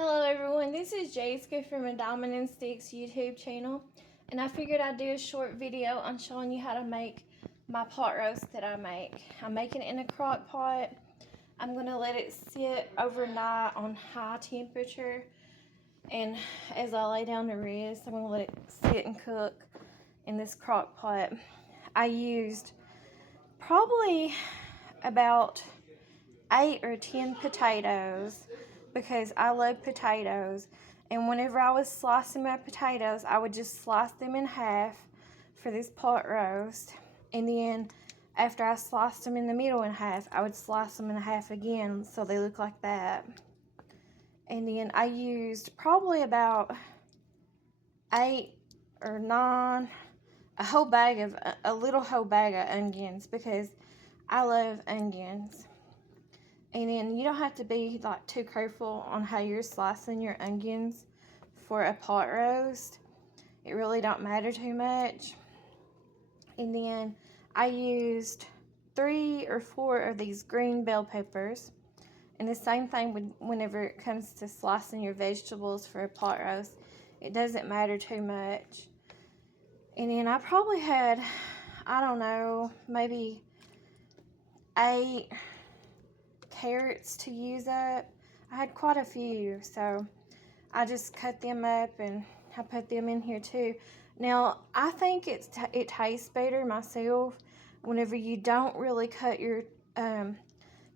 Hello everyone, this is Jayska from a Diamond and Sticks YouTube channel, and I figured I'd do a short video on showing you how to make my pot roast that I make. I'm making it in a crock pot. I'm going to let it sit overnight on high temperature, and as I lay down the rest, I'm going to let it sit and cook in this crock pot. I used probably about 8 or 10 potatoes because I love potatoes, and whenever I was slicing my potatoes, I would just slice them in half for this pot roast, and then after I sliced them in the middle in half, I would slice them in half again so they look like that. And then I used probably about 8 or 9, a little whole bag of onions because I love onions. And then you don't have to be like too careful on how you're slicing your onions for a pot roast. It really don't matter too much. And then I used 3 or 4 of these green bell peppers. And the same thing whenever it comes to slicing your vegetables for a pot roast. It doesn't matter too much. And then I probably had, I don't know, maybe 8 carrots to use up. I had quite a few, so I just cut them up and I put them in here too. Now I think it tastes better myself whenever you don't really cut your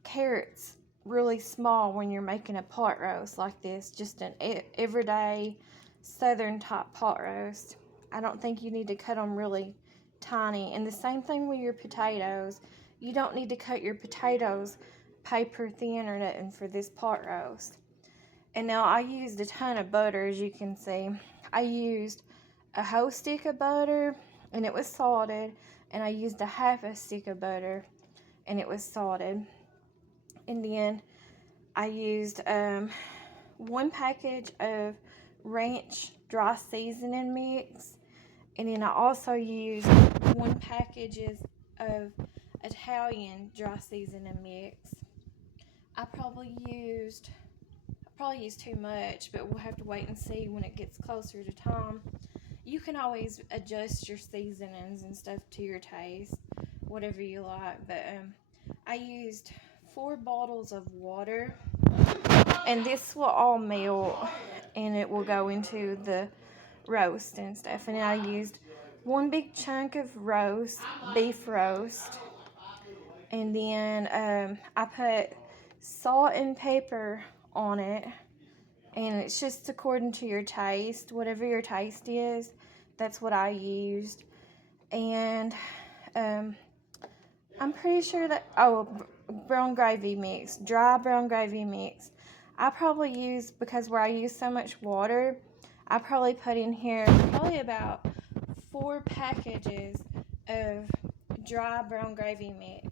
carrots really small when you're making a pot roast like this, just an everyday southern type pot roast. I don't think you need to cut them really tiny. And the same thing with your potatoes. You don't need to cut your potatoes paper thin or nothing for this pot roast. And now I used a ton of butter, as you can see. I used a whole stick of butter and it was salted, and I used a half a stick of butter and it was salted. And then I used 1 package of ranch dry seasoning mix, and then I also used 1 package of Italian dry seasoning mix. I probably used too much, but we'll have to wait and see when it gets closer to time. You can always adjust your seasonings and stuff to your taste, whatever you like. But I used 4 bottles of water, and this will all melt and it will go into the roast and stuff. And I used 1 big chunk of beef roast, and then I put salt and pepper on it, and it's just according to your taste. Whatever your taste is, that's what I used. And I'm pretty sure that brown gravy mix, dry brown gravy mix. I probably used, because where I use so much water, I probably put in here probably about 4 packages of dry brown gravy mix.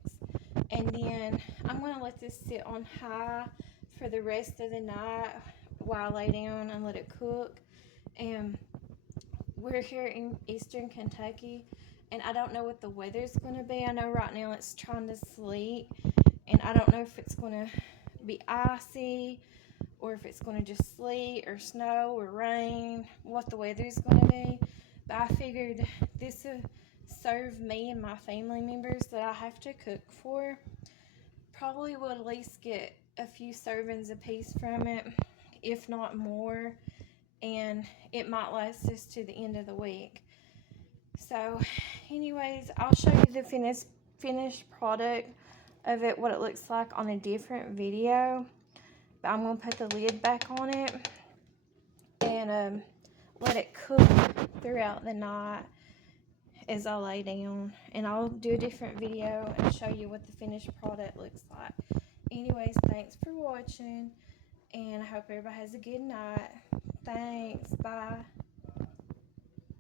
And then I'm going to let this sit on high for the rest of the night while I lay down and let it cook. And we're here in Eastern Kentucky, and I don't know what the weather's going to be. I know right now it's trying to sleet, and I don't know if it's going to be icy or if it's going to just sleet or snow or rain, what the weather's going to be. But I figured this would serve me and my family members that I have to cook for. Probably will at least get a few servings apiece from it, if not more, and it might last us to the end of the week. So anyways, I'll show you the finished product of it, what it looks like on a different video. But I'm going to put the lid back on it and let it cook throughout the night as I lay down, and I'll do a different video and show you what the finished product looks like. Anyways, thanks for watching, and I hope everybody has a good night. Thanks, bye.